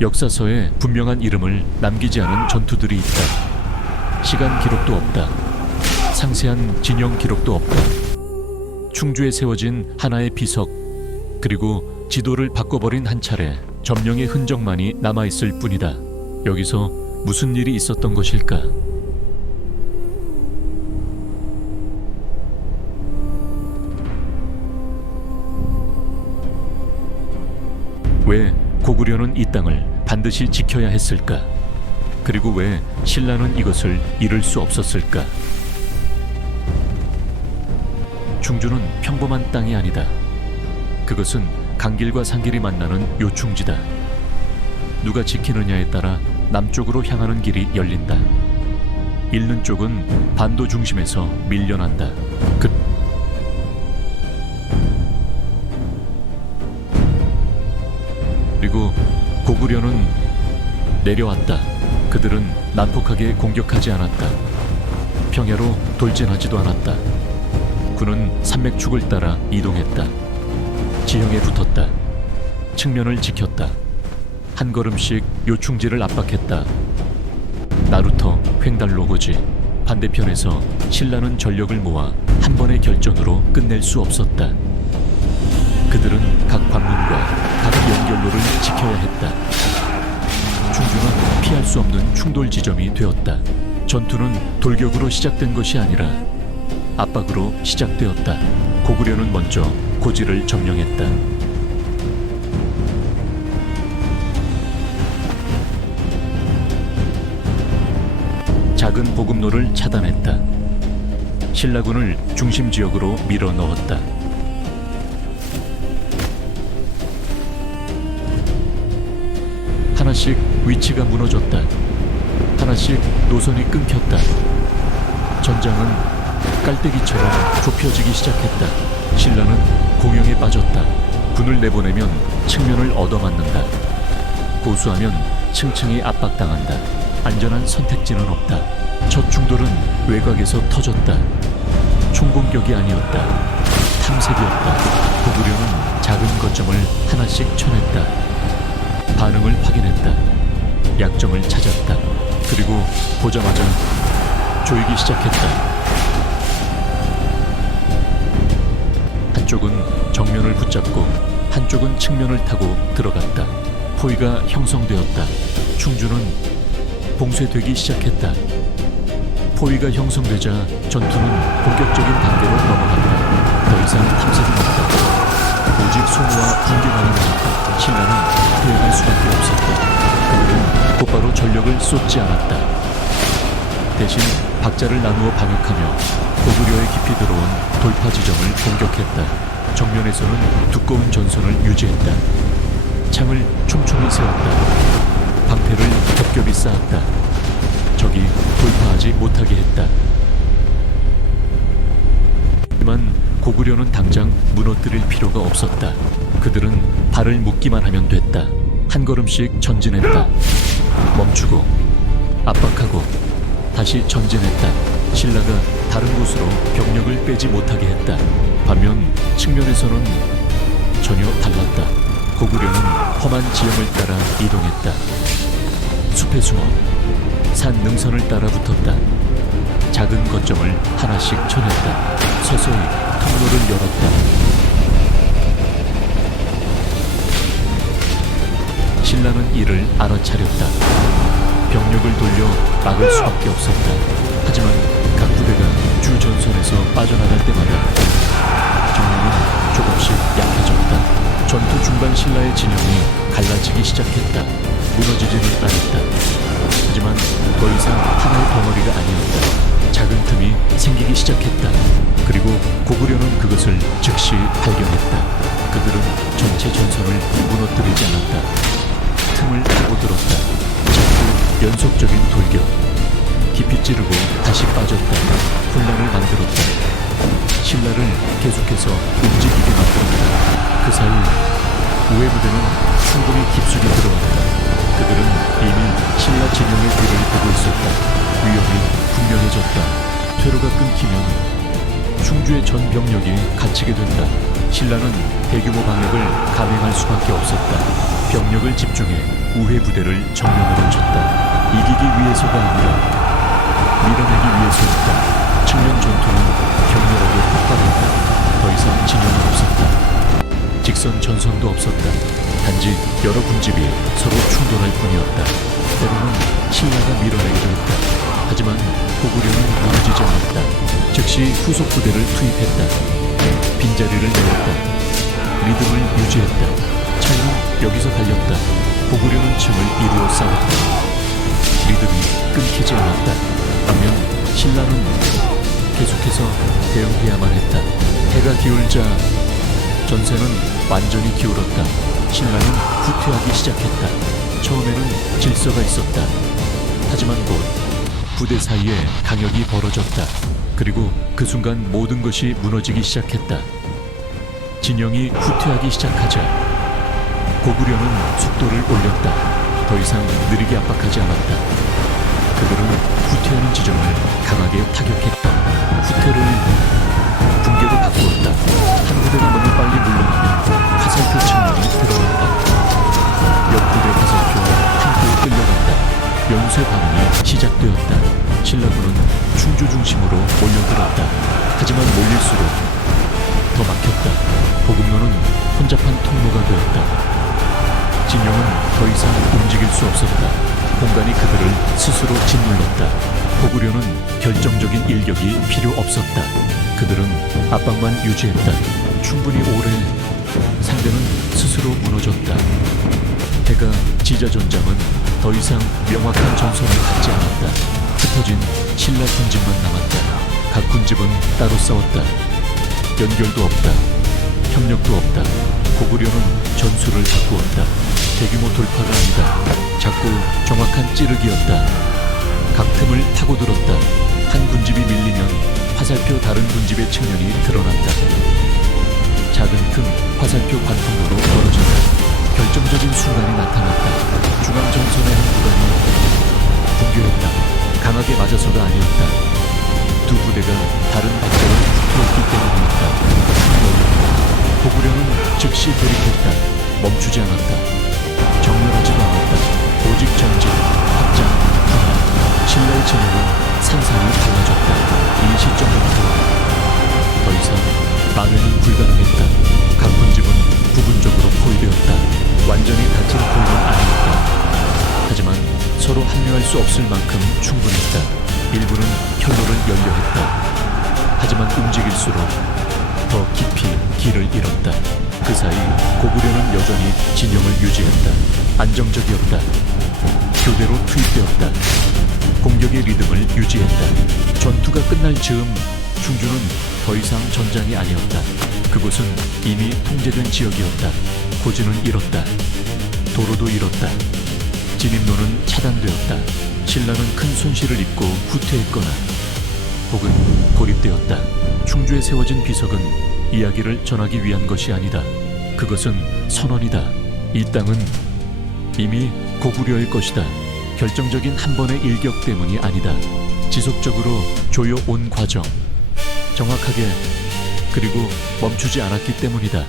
역사서에 분명한 이름을 남기지 않은 전투들이 있다. 시간 기록도 없다. 상세한 진영 기록도 없다. 충주에 세워진 하나의 비석, 그리고 지도를 바꿔버린 한 차례 점령의 흔적만이 남아있을 뿐이다. 여기서 무슨 일이 있었던 것일까? 왜 고구려는 이 땅을 반드시 지켜야 했을까? 그리고 왜 신라는 이것을 이룰 수 없었을까? 충주는 평범한 땅이 아니다. 그것은 강길과 산길이 만나는 요충지다. 누가 지키느냐에 따라 남쪽으로 향하는 길이 열린다. 잃는 쪽은 반도 중심에서 밀려난다. 그리고 고구려는 내려왔다. 그들은 난폭하게 공격하지 않았다. 평야로 돌진하지도 않았다. 군은 산맥축을 따라 이동했다. 지형에 붙었다. 측면을 지켰다. 한 걸음씩 요충지를 압박했다. 나루터 횡달로고지. 반대편에서 신라는 전력을 모아 한 번의 결전으로 끝낼 수 없었다. 그들은 각 관문과 각 연결로를 지켜야 했다. 충주는 피할 수 없는 충돌 지점이 되었다. 전투는 돌격으로 시작된 것이 아니라 압박으로 시작되었다. 고구려는 먼저 고지를 점령했다. 작은 보급로를 차단했다. 신라군을 중심 지역으로 밀어 넣었다. 하나씩 위치가 무너졌다. 하나씩 노선이 끊겼다. 전장은 깔때기처럼 좁혀지기 시작했다. 신라는 공영에 빠졌다. 군을 내보내면 측면을 얻어맞는다. 고수하면 층층이 압박당한다. 안전한 선택지는 없다. 첫 충돌은 외곽에서 터졌다. 총공격이 아니었다. 탐색이었다. 고구려는 작은 거점을 하나씩 쳐냈다. 반응을 확인했다. 약점을 찾았다. 그리고 보자마자 조이기 시작했다. 한쪽은 정면을 붙잡고 한쪽은 측면을 타고 들어갔다. 포위가 형성되었다. 충주는 봉쇄되기 시작했다. 포위가 형성되자 전투는 본격적인 단계로 넘어갔다. 더 이상 탐색은 없다. 오직 소모와 붕괴만이 남았다. 신라는 대응할 수밖에 없었다. 그들은 곧바로 전력을 쏟지 않았다. 대신 박자를 나누어 방역하며 고구려에 깊이 들어온 돌파 지점을 공격했다. 정면에서는 두꺼운 전선을 유지했다. 창을 촘촘히 세웠다. 방패를 겹겹이 쌓았다. 적이 돌파하지 못하게 했다. 하지만 고구려는 당장 무너뜨릴 필요가 없었다. 그들은 발을 묶기만 하면 됐다. 한 걸음씩 전진했다. 멈추고 압박하고 다시 전진했다. 신라가 다른 곳으로 병력을 빼지 못하게 했다. 반면 측면에서는 전혀 달랐다. 고구려는 험한 지형을 따라 이동했다. 숲에 숨어 산 능선을 따라 붙었다. 작은 거점을 하나씩 쳐냈다. 서서히 통로를 열었다. 신라는 이를 알아차렸다. 병력을 돌려 막을 수밖에 없었다. 하지만 각 부대가 주 전선에서 빠져나갈 때마다 정령은 조금씩 약해졌다. 전투 중반 신라의 진영이 갈라지기 시작했다. 무너지지는 않았다. 하지만 더 이상 하나의 덩어리가 아니었다. 작은 틈이 생기기 시작했다. 그리고 고구려는 그것을 즉시 발견했다. 그들은 전체 전선을 무너뜨리지 않았다. 틈을 파고들었다. 자꾸 연속적인 돌격. 깊이 찌르고 다시 빠졌다. 혼란을 만들었다. 신라를 계속해서 움직이게 만들었다. 그 사이 우회 부대는 충분히 깊숙이 들어왔다. 그들은 이미 신라 진영의 뒤를 보고 있었다. 위협이 분명해졌다. 퇴로가 끊기면 충주의 전 병력이 갇히게 된다. 신라는 대규모 방역을 감행할 수밖에 없었다. 병력을 집중해 우회 부대를 정면으로 쳤다. 이기기 위해서가 아니라 밀어내기 위해서였다. 측면 전투는 격렬하게 폭발했다. 더 이상 진영은 없었다. 직선 전선도 없었다. 단지 여러 군집이 서로 충돌할 뿐이었다. 때로는 신라가 밀어내기도 했다. 하지만 고구려는 무너지지 않았다. 즉시 후속 부대를 투입했다. 빈자리를 메웠다. 리듬을 유지했다. 차이는 여기서 갈렸다. 고구려는 층을 이루어 싸웠다. 리듬이 끊기지 않았다. 반면 신라는 계속해서 대응해야만 했다. 해가 기울자 전세는 완전히 기울었다. 신라는 후퇴하기 시작했다. 처음에는 질서가 있었다. 하지만 곧 부대 사이에 강역이 벌어졌다. 그리고 그 순간 모든 것이 무너지기 시작했다. 진영이 후퇴하기 시작하자 고구려는 속도를 올렸다. 더 이상 느리게 압박하지 않았다. 그들은 후퇴하는 지점을 강하게 타격했다. 후퇴를 붕괴로 바꾸었다. 한 부대가 너무 빨리 물러나면 화살표 측면이 드러난다. 옆부대 화살표 함께 끌려간다. 연쇄 반응이 시작되었다. 신라군은 충주 중심으로 몰려들었다. 하지만 몰릴수록 더 막혔다. 보급로는 혼잡한 통로가 되었다. 진영은 더 이상 움직일 수 없었다. 공간이 그들을 스스로 짓눌렀다. 고구려는 결정적인 일격이 필요 없었다. 그들은 압박만 유지했다. 충분히 오래 상대는 스스로 무너졌다. 해가 지자 전장은 더 이상 명확한 전선을 갖지 않았다. 흩어진 신라 군집만 남았다. 각 군집은 따로 싸웠다. 연결도 없다. 협력도 없다. 고구려는 전술을 바꾸었다. 대규모 돌파가 아니다. 자꾸 정확한 찌르기였다. 각 틈을 파고들었다. 한 군집이 밀리면 화살표 다른 군집의 측면이 드러난다. 작은 틈 화살표 관통로로 벌어진다. 결정적인 순간이 나타났다. 중앙 전선의 한 구간이 붕괴했다. 강하게 맞아서가 아니었다. 두 부대가 다른 방향으로 붙었기 때문이었다. 고구려는 즉시 돌입했다. 멈추지 않았다. 정렬하지도 않았다. 오직 전진, 확장, 분할. 신라의 진영은 산산이 달라졌다. 이 시점부터 더 이상 만회는 불가능했다. 각 군집은 부분적으로 포위되었다. 완전히 닫힌 포위는 아니었다. 하지만 서로 합류할 수 없을 만큼 충분했다. 일부는 현로를 열려 했다. 하지만 움직일수록 더 깊이 길을 잃었다. 그 사이 고구려는 여전히 진영을 유지했다. 안정적이었다. 교대로 투입되었다. 공격의 리듬을 유지했다. 전투가 끝날 즈음 충주는 더 이상 전장이 아니었다. 그곳은 이미 통제된 지역이었다. 고지는 잃었다. 도로도 잃었다. 진입로는 차단되었다. 신라는 큰 손실을 입고 후퇴했거나 혹은 고립되었다. 충주에 세워진 비석은 이야기를 전하기 위한 것이 아니다. 그것은 선언이다. 이 땅은 이미 고구려의 것이다. 결정적인 한 번의 일격 때문이 아니다. 지속적으로 조여온 과정, 정확하게 그리고 멈추지 않았기 때문이다.